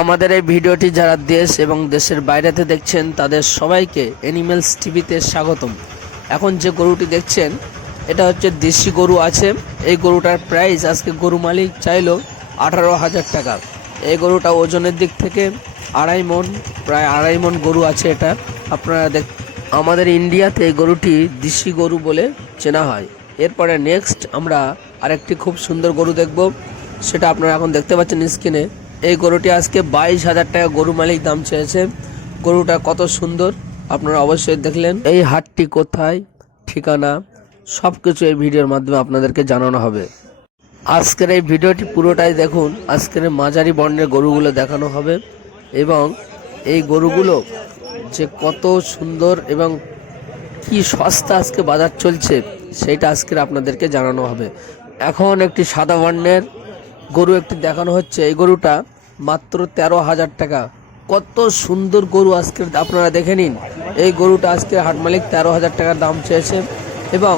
আমাদের এই ভিডিওটি যারা দেশ এবং দেশের বাইরেতে দেখছেন, তাদের সবাইকে অ্যানিমেলস টিভিতে স্বাগতম। এখন যে গরুটি দেখছেন, এটা হচ্ছে দেশি গরু আছে। এই গরুটার প্রাইস আজকে গরু মালিক চাইলো আঠারো হাজার টাকা। এই গরুটা ওজনের দিক থেকে আড়াই মন, প্রায় আড়াই মন গরু আছে এটা। আপনারা দেখ, আমাদের ইন্ডিয়াতে এই গরুটি দেশি গরু বলে চেনা হয়। এরপরে নেক্সট আমরা আরেকটি খুব সুন্দর গরু দেখব। সেটা আপনারা এখন দেখতে পাচ্ছেন স্ক্রিনে এই গরুটি আজকে বাইশ হাজার টাকা গরু মালিক দাম চেয়েছে। গরুটা কত সুন্দর, আপনারা অবশ্যই দেখলেন। এই হাটটি কোথায়, ঠিকানা সব কিছু এই ভিডিওর মাধ্যমে আপনাদেরকে জানানো হবে। আজকের এই ভিডিওটি পুরোটাই দেখুন, আজকের মাঝারি বর্ণের গরুগুলো দেখানো হবে এবং এই গরুগুলো যে কত সুন্দর এবং কি সস্তা আজকে বাজার চলছে, সেটা আজকের আপনাদেরকে জানানো হবে। এখন একটি সাদা বর্ণের গরু একটি দেখানো হচ্ছে। এই গরুটা মাত্র তেরো হাজার টাকা। কত সুন্দর গরু আজকের আপনারা দেখে নিন। এই গরুটা আজকে হাট মালিক তেরো হাজার টাকার দাম চেয়েছে এবং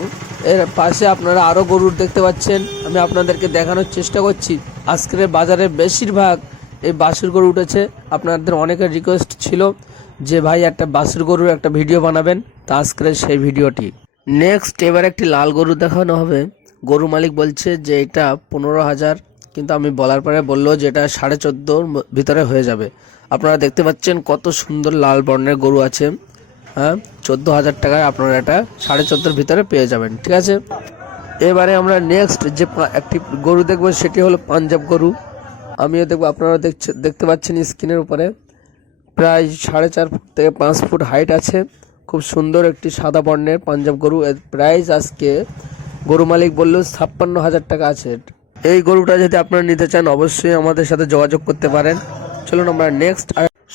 এর পাশে আপনারা আরও গরু দেখতে পাচ্ছেন। আমি আপনাদেরকে দেখানোর চেষ্টা করছি। আজকের বাজারে বেশিরভাগ এই বাসুর গরু উঠেছে। আপনাদের অনেকের রিকোয়েস্ট ছিল যে, ভাই, একটা বাসুর গরুর একটা ভিডিও বানাবেন। তা আজকের সেই ভিডিওটি নেক্সট এবার একটি লাল গরু দেখানো হবে। গরু মালিক বলছে যে, এটা পনেরো হাজার কিন্তু আমি বলার পরে বলল যে এটা সাড়ে চোদ্দোর ভিতরে হয়ে যাবে। আপনারা দেখতে পাচ্ছেন কত সুন্দর লাল বর্ণের গরু আছে। হ্যাঁ চোদ্দ হাজার টাকায় আপনারা এটা সাড়ে চোদ্দোর ভিতরে পেয়ে যাবেন, ঠিক আছে? এবারে আমরা নেক্সট যে একটি গরু দেখব, সেটি হলো পাঞ্জাব গরু। আমিও দেখব আপনারা দেখছে দেখতে পাচ্ছেন স্ক্রিনের উপরে। প্রায় সাড়ে চার ফুট থেকে পাঁচ ফুট হাইট আছে। খুব সুন্দর একটি সাদা বর্ণের পাঞ্জাব গরু। এর প্রাইস আজকে গরু মালিক বলল ছাপ্পান্ন হাজার টাকা আছে। এই গরুটা যদি আপনারা নিতে চান, অবশ্যই আমাদের সাথে যোগাযোগ করতে পারেন। চলুন আমরা নেক্সট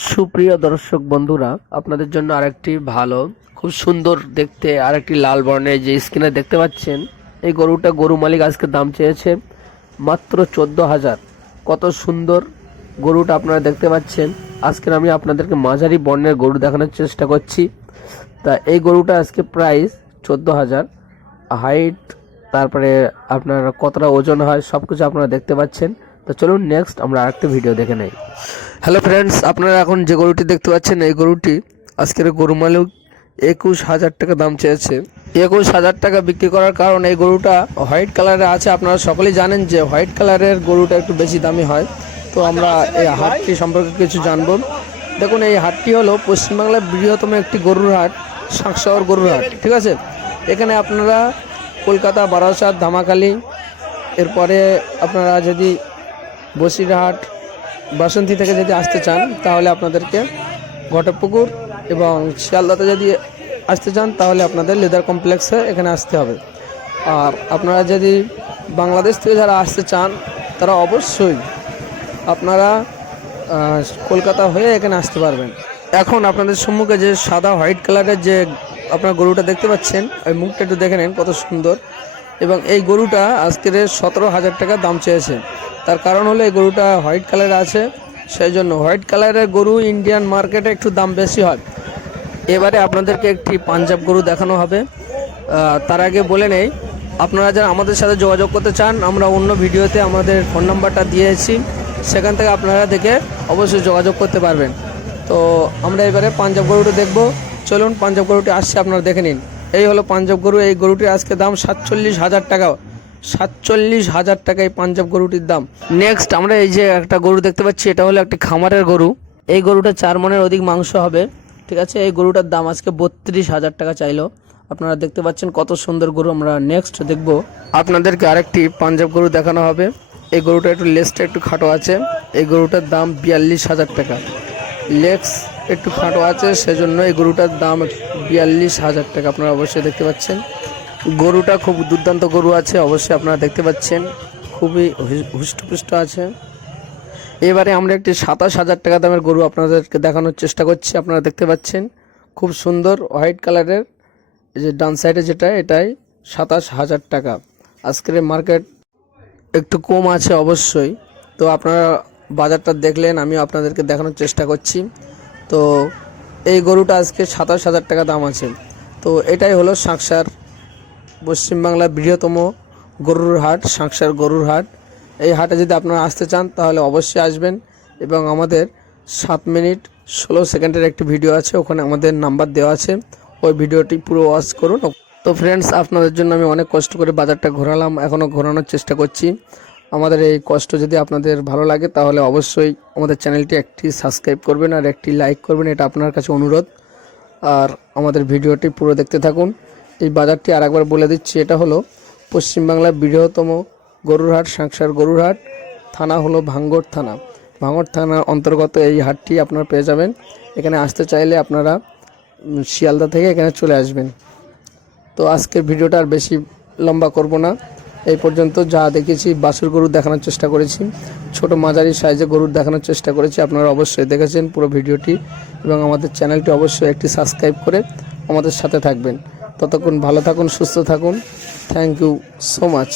সুপ্রিয় দর্শক বন্ধুরা, আপনাদের জন্য আরেকটি ভালো, খুব সুন্দর দেখতে আরেকটি লাল বর্ণের যে স্ক্রিনে দেখতে পাচ্ছেন, এই গরুটা গরু মালিক আজকে দাম চেয়েছে মাত্র চোদ্দ হাজার। কত সুন্দর গরুটা আপনারা দেখতে পাচ্ছেন। আজকের আমি আপনাদেরকে মাঝারি বর্ণের গরু দেখানোর চেষ্টা করছি। তা এই গরুটা আজকে প্রাইস চোদ্দ হাজার হাইট তারপরে আপনার কতটা ওজন হয় সব কিছু আপনারা দেখতে পাচ্ছেন। তো চলুন নেক্সট আমরা আরেকটা ভিডিও দেখে নেই। হ্যালো ফ্রেন্ডস আপনারা এখন যে গরুটি দেখতে পাচ্ছেন, এই গরুটি আজকের গরু মালিক একুশ হাজার টাকা দাম চেয়েছে। একুশ হাজার টাকা বিক্রি করার কারণ এই গরুটা হোয়াইট কালারে আছে। আপনারা সকলেই জানেন যে হোয়াইট কালারের গরুটা একটু বেশি দামি হয়। তো আমরা এই হাটটি সম্পর্কে কিছু জানব। দেখুন, এই হাটটি হলো পশ্চিমবাংলার বৃহত্তম একটি গরুর হাট শাকসাগর গরুর হাট, ঠিক আছে? এখানে আপনারা কলকাতা, বারাসাত, ধামাখালি। এরপরে আপনারা যদি বসিরহাট, বাসন্তী থেকে যদি আসতে চান, তাহলে আপনাদেরকে ঘটপুকুর এবং শিয়ালদাতে যদি আসতে চান, তাহলে আপনাদের লেদার কমপ্লেক্সে এখানে আসতে হবে। আর আপনারা যদি বাংলাদেশ থেকে যারা আসতে চান, তারা অবশ্যই আপনারা কলকাতা হয়ে এখানে আসতে পারবেন। এখন আপনাদের সম্মুখে যে সাদা হোয়াইট কালারের যে আপনার গরুটা দেখতে পাচ্ছেন। ওই মুখটা একটু দেখে নেন কত সুন্দর। এবং এই গরুটা আজকের সতেরো হাজার টাকা দাম চেয়েছে। তার কারণ হলো এই গরুটা হোয়াইট কালার আছে। সেই জন্য হোয়াইট কালারের গরু ইন্ডিয়ান মার্কেটে একটু দাম বেশি হয়। এবারে আপনাদেরকে একটি পাঞ্জাব গরু দেখানো হবে। তার আগে বলে নেই, আপনারা যারা আমাদের সাথে যোগাযোগ করতে চান, আমরা অন্য ভিডিওতে আমাদের ফোন নাম্বারটা দিয়েছি। সেখান থেকে আপনারা দেখে অবশ্যই যোগাযোগ করতে পারবেন। তো আমরা এবারে পাঞ্জাব গরুটা দেখব। চলুন পাঞ্জাব গরুটি আসছে, আপনারা দেখে নিন। এই হলো পাঞ্জাব গরু, এই গরুটির আজকে দাম সাতচল্লিশ হাজার টাকা। সাতচল্লিশ হাজার টাকা এই পাঞ্জাব গরুটির দাম। নেক্সট আমরা এই যে একটা গরু দেখতে পাচ্ছি, এটা হলো একটি খামারের গরু। এই গরুটা চার মনের অধিক মাংস হবে, ঠিক আছে? এই গরুটার দাম আজকে বত্রিশ হাজার টাকা চাইলো। আপনারা দেখতে পাচ্ছেন কত সুন্দর গরু, আমরা নেক্সট দেখব। আপনাদেরকে আরেকটি পাঞ্জাব গরু দেখানো হবে। এই গরুটা একটু লেসটা একটু খাটো আছে। এই গরুটার দাম বিয়াল্লিশ হাজার টাকা। লেগস একটু খাটো আছে সেজন্য এই গরুটার দাম বিয়াল্লিশ হাজার টাকা আপনারা অবশ্যই দেখতে পাচ্ছেন গরুটা খুব দুর্দান্ত গরু আছে অবশ্যই আপনারা দেখতে পাচ্ছেন খুবই হুষ্টপুষ্ট আছে এবারে আমরা একটি সাতাশ হাজার টাকা দামের গরু আপনাদেরকে দেখানোর চেষ্টা করছি আপনারা দেখতে পাচ্ছেন খুব সুন্দর হোয়াইট কালারের যে ডান সাইডে যেটা এটাই সাতাশ হাজার টাকা আজকের মার্কেট একটু কম আছে অবশ্যই তো আপনারা বাজারটা দেখলেন আমি আপনাদেরকে দেখানোর চেষ্টা করছি তো এই গরুটা আজকে সাতাশ হাজার টাকা দাম আছে। তো এটাই হলো সাঁকসার পশ্চিমবাংলার বৃহত্তম গরুর হাট সাঁকসার গরুর হাট। এই হাটে যদি আপনারা আসতে চান, তাহলে অবশ্যই আসবেন এবং আমাদের সাত মিনিট ষোলো সেকেন্ডের একটি ভিডিও আছে, ওখানে আমাদের নাম্বার দেওয়া আছে। ওই ভিডিওটি পুরো ওয়াচ করুন। তো ফ্রেন্ডস আপনাদের জন্য আমি অনেক কষ্ট করে বাজারটা ঘোরালাম এখনও ঘোরানোর চেষ্টা করছি। আমাদের এই কষ্ট যদি আপনাদের ভালো লাগে, তাহলে অবশ্যই আমাদের চ্যানেলটি একটি সাবস্ক্রাইব করবেন আর একটি লাইক করবেন, এটা আপনার কাছে অনুরোধ। আর আমাদের ভিডিওটি পুরো দেখতে থাকুন। এই বাজারটি আর একবার বলে দিচ্ছি, এটা হলো পশ্চিমবাংলার বৃহত্তম গরুরহাট, সাংসার গরুরহাট, থানা হলো ভাঙ্গর থানা। ভাঙ্গর থানার অন্তর্গত এই হাটটি আপনারা পেয়ে যাবেন। এখানে আসতে চাইলে আপনারা শিয়ালদা থেকে এখানে চলে আসবেন। তো আজকের ভিডিওটা আর বেশি লম্বা করব না। এই পর্যন্ত যা দেখেছি, বাসুর গরু দেখানোর চেষ্টা করেছি, ছোট মাঝারি সাইজে গরুর দেখানোর চেষ্টা করেছি, আপনারা অবশ্যই দেখেছেন পুরো ভিডিওটি এবং আমাদের চ্যানেলটি অবশ্যই একটি সাবস্ক্রাইব করে আমাদের সাথে থাকবেন। ততক্ষণ ভালো থাকুন, সুস্থ থাকুন। Thank you so much